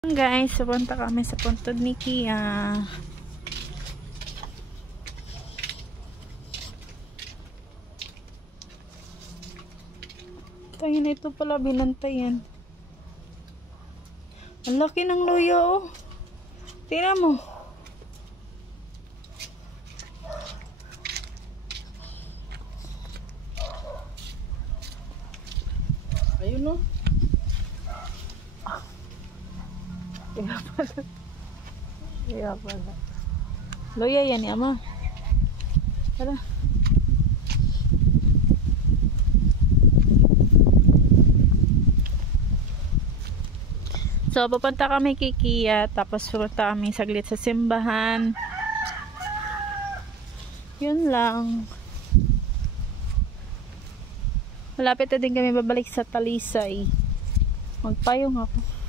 Guys, pupunta kami sa puntod ni Kia. Tayo na ito pala binantayan. Ang laki ng luya, oh. Tingnan mo. Ayun, no? Kaya pala. Kaya pala. Luya yan, ama. Tara. So, pupunta kami kay Kia, tapos pupunta kami saglit sa simbahan. Yun lang. Malapit na din kami babalik sa Talisay. Magpayong ako.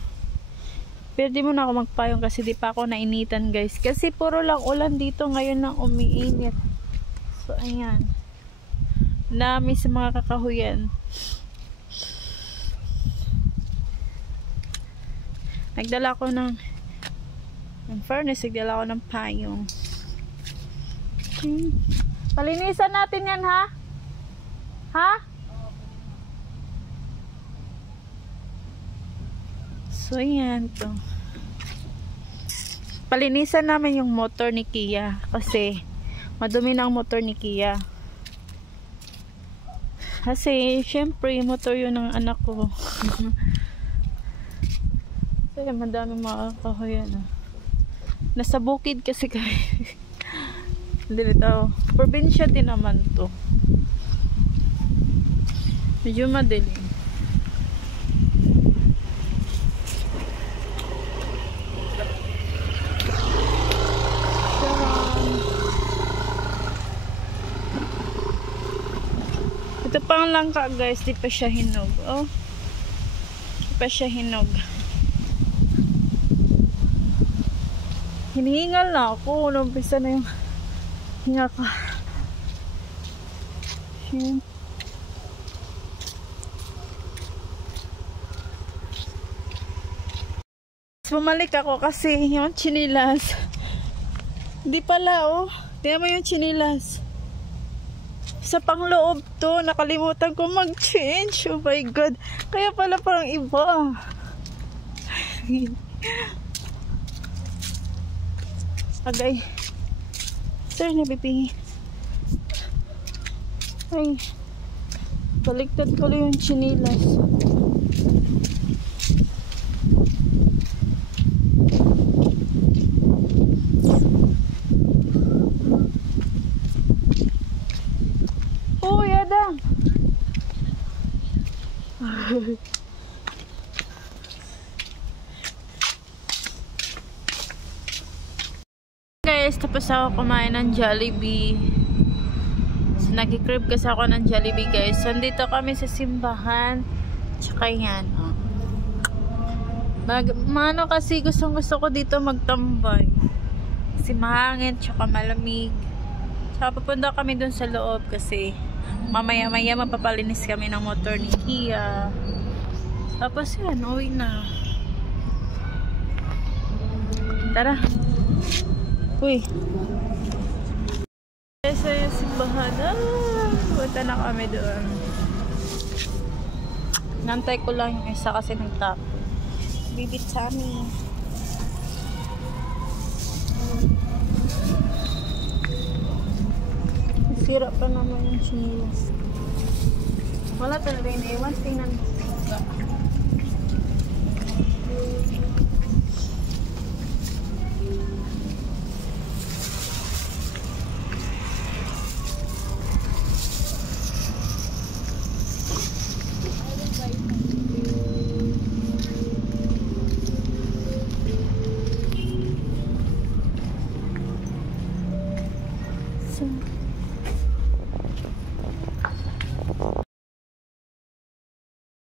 Pero di muna ako magpayong kasi di pa ako nainitan, guys. Kasi puro lang ulan dito ngayon nang umiinit. So, ayan. Dami sa mga kakahuyan. Nagdala ko ng furnace, nagdala ko ng payong. Palinisan natin yan, ha? Ha? So, yan to. Palinisan namin yung motor ni Kia kasi madumi na ang motor ni Kia. Kasi, syempre, motor yun ng anak ko. Kasi madami mga kahoyan. Nasa bukid kasi kami. Dito. Probinsya din naman to. Medyo madilim. Ito pang langka, guys. Di pa siya hinog. Oh. Di pa siya hinog. Hinihingal na ako. Umpisa na yung hinga ko. Bumalik ako kasi yung chinilas. Hindi pala, oh. Tingnan mo yung chinilas. Sa pangloob to. Nakalimutan ko mag-change. Oh my God. Kaya pala parang iba. Agay. Sir, nabibi. Ay. Baliktad ko lang yung chinilas. Oh, yada. Guys, tapos ako kumain ng Jollibee. So, nag-crib kasi ako ng Jollibee, guys. So, dito kami sa simbahan. Tsaka yan, oh. Mano kasi gusto ko dito magtambay. Kasi mahangin, tsaka malamig. Tsaka pupunta kami dun sa loob kasi mamaya-maya mapapalinis kami ng motor ni Kia. Tapos yan, uwi na. Tara. Uy. Sa simbahan. Punta na kami doon. Nantay ko lang yung isa kasi nagtapon. Bibit Sammy. Sira pa naman yung chinilas. Wala talaga yung iwan. Tingnan mo.